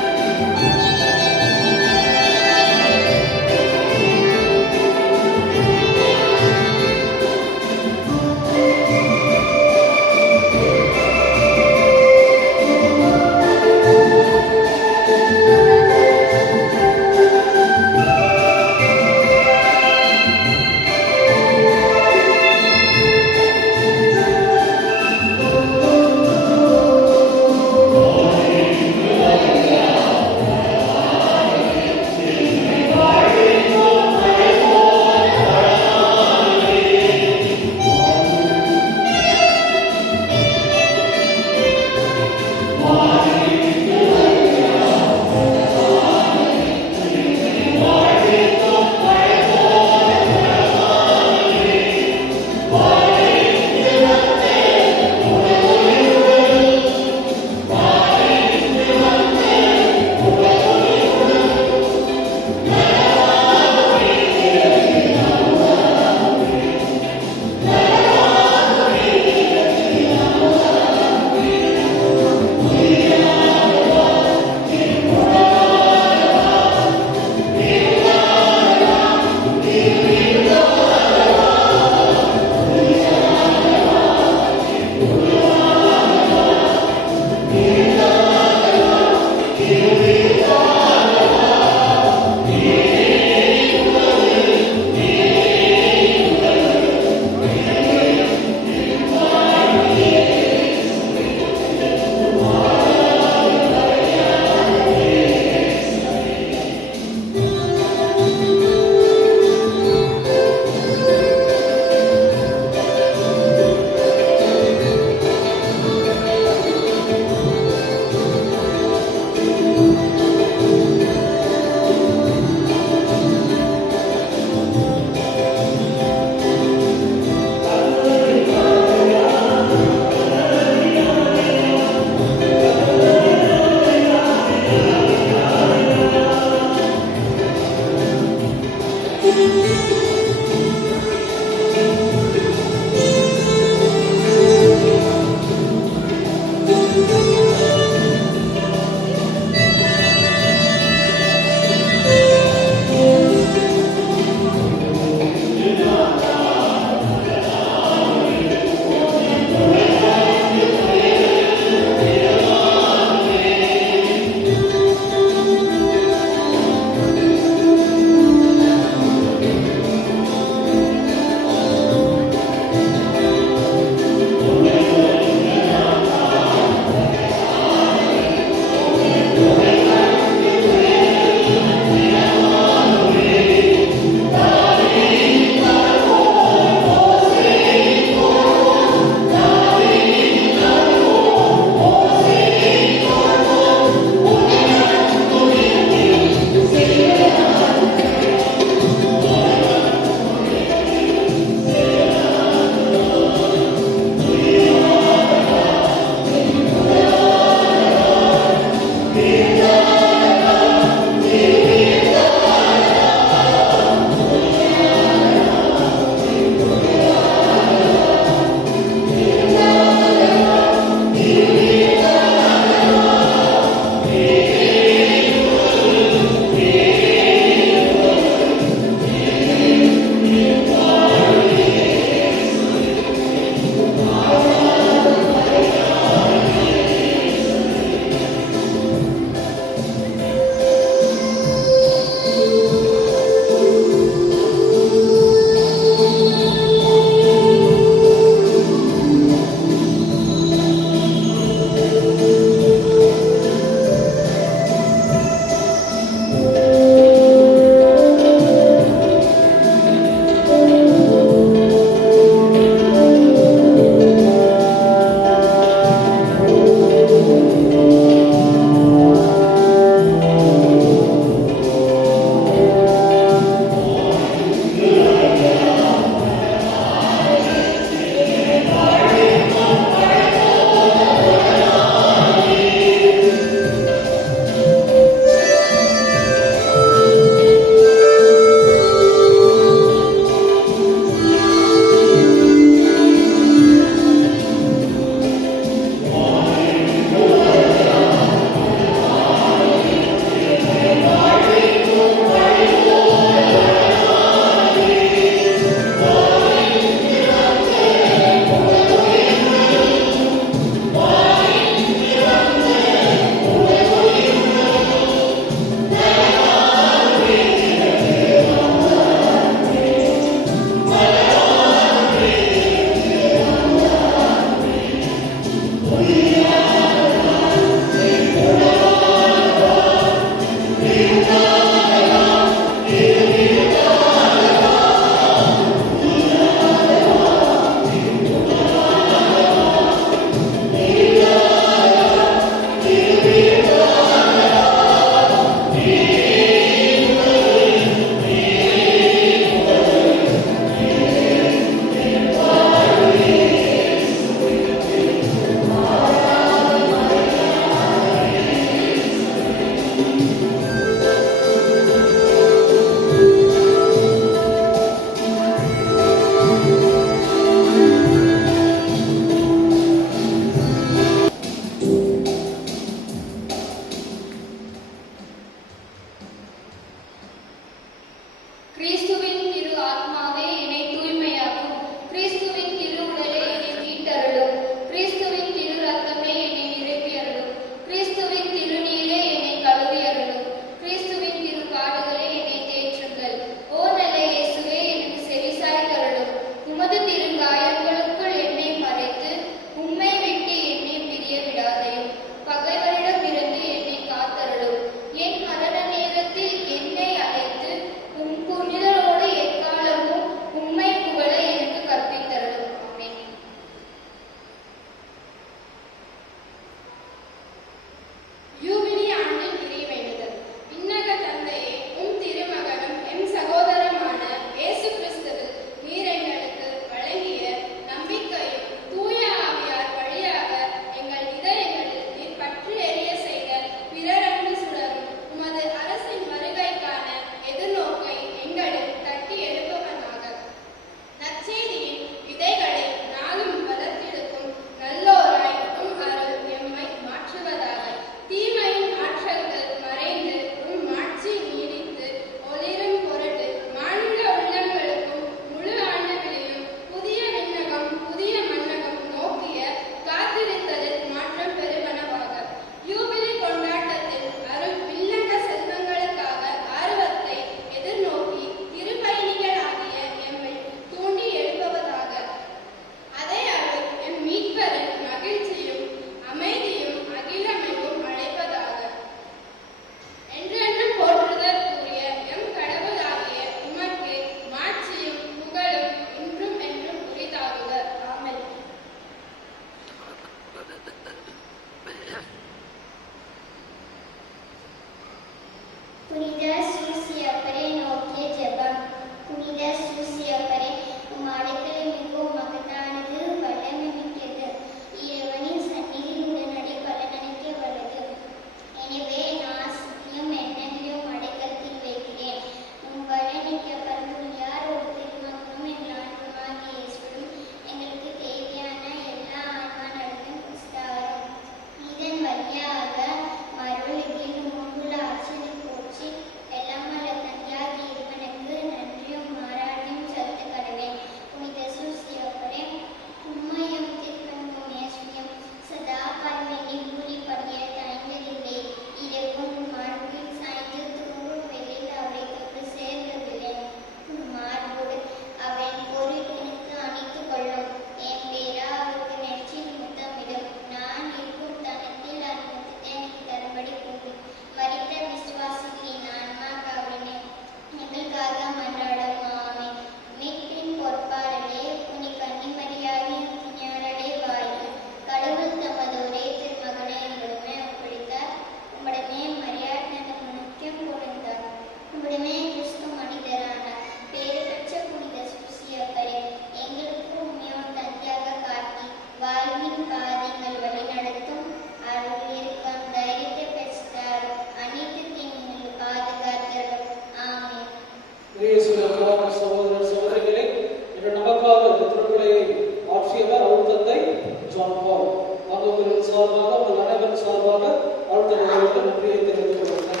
ஜான் பால் ஆகியோரின் சார்பாக உங்கள் அனைவரின் சார்பாக வாழ்த்துக்களுக்கு நன்றியை தெரிவித்துக் கொள்கிறேன்.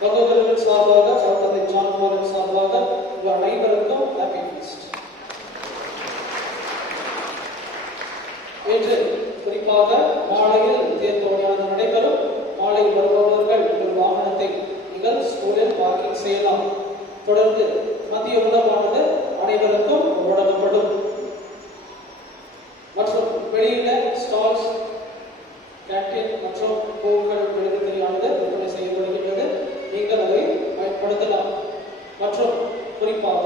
பகவதின் சார்பாக டாக்டர் ஜான் பாலின் சார்பாக உங்கள் அனைவருக்கும் ஹாப்பி ஃபீஸ்ட். இன்று குறிப்பாக மாலையில் தேர்தோணியானது நடைபெறும். மாலையில் வருபவர்கள் உங்கள் வாகனத்தை நீங்கள் ஸ்கூலில் பார்க்கிங் செய்யலாம். தொடர்ந்து மதிய உணவானது அனைவருக்கும் வழங்கப்படும். மற்றும் வெளியில ஸ்டால்ஸ், கேன்டீன் மற்றும் பூக்கள் விடுதியானது விற்பனை செய்யப்படுகின்றது. நீங்கள் அதை பயன்படுத்தலாம். மற்றும் குறிப்பாக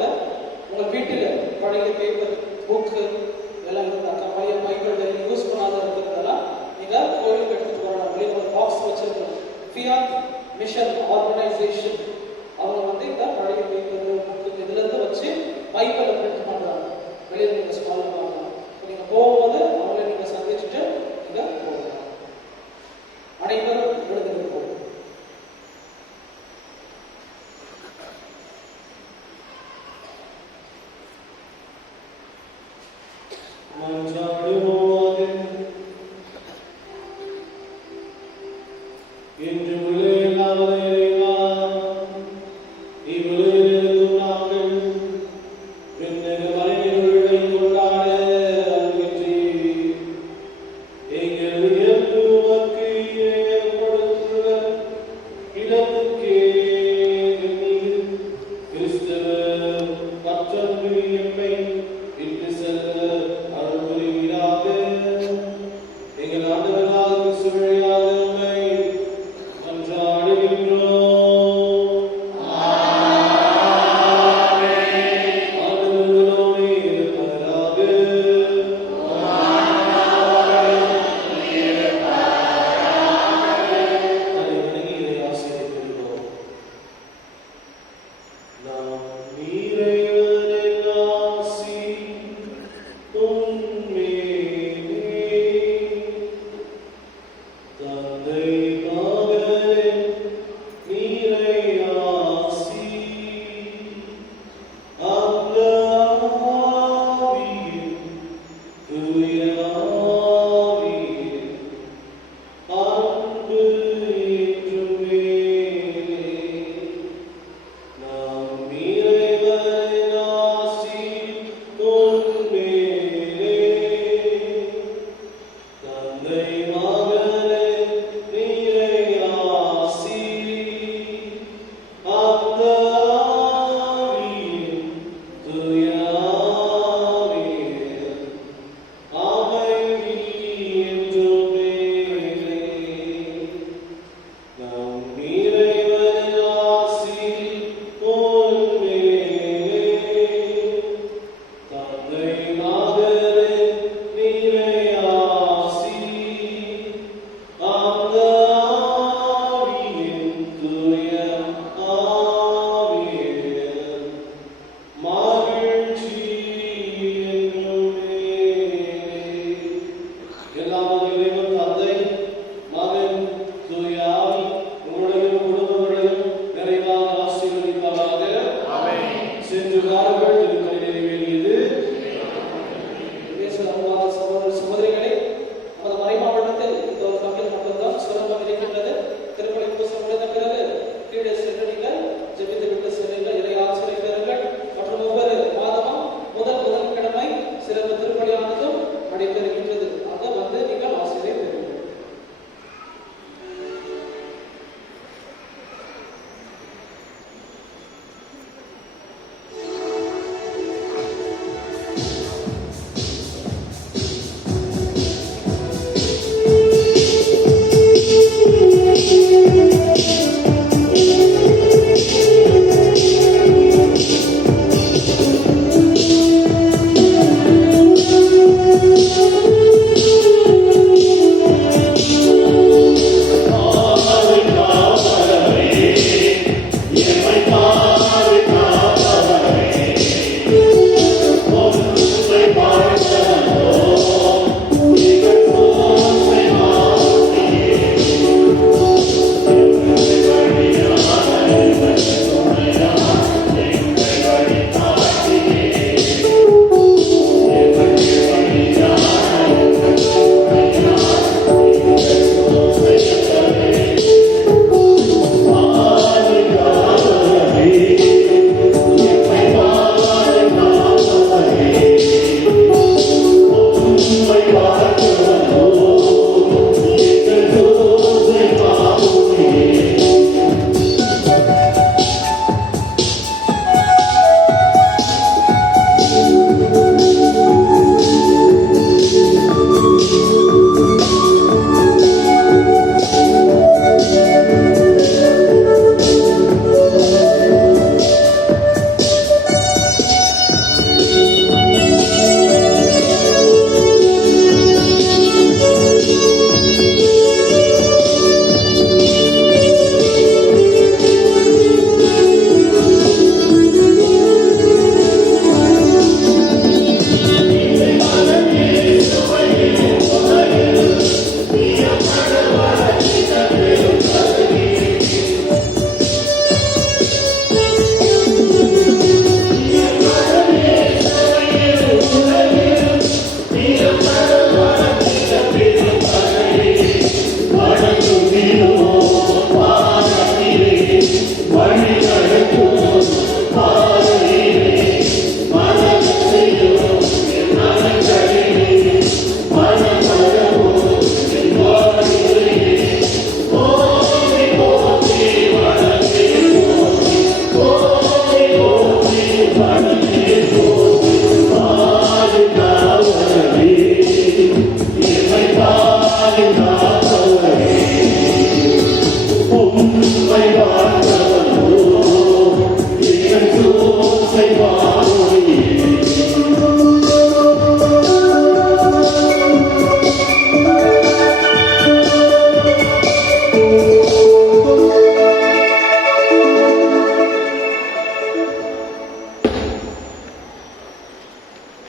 உங்கள் வீட்டில் பழைய பேப்பர், புக்கு எல்லாம் இருந்தாக்கா, பழைய பைபிள் யூஸ் பண்ணாத இருக்கிறதெல்லாம் நீங்கள் கோயிலுக்கு எடுத்துட்டு வரலாம். வெளியே ஒரு பாக்ஸ் வச்சிருக்கணும். ஃபியாத் மிஷன் ஆர்கனைசேஷன் அவங்க இந்த பழைய பேப்பர், புக்கு இதுலேருந்து வச்சு பைபிளை பிரிண்ட் பண்ணுறாங்க. வெளியே நீங்கள் ஸ்டால் பண்ணலாம். நீங்கள் போகும்போது அவங்களை நீங்கள் சந்திச்சுட்டு நீங்கள் போகலாம். அனைவரும் எழுந்திருப்போம். நாம்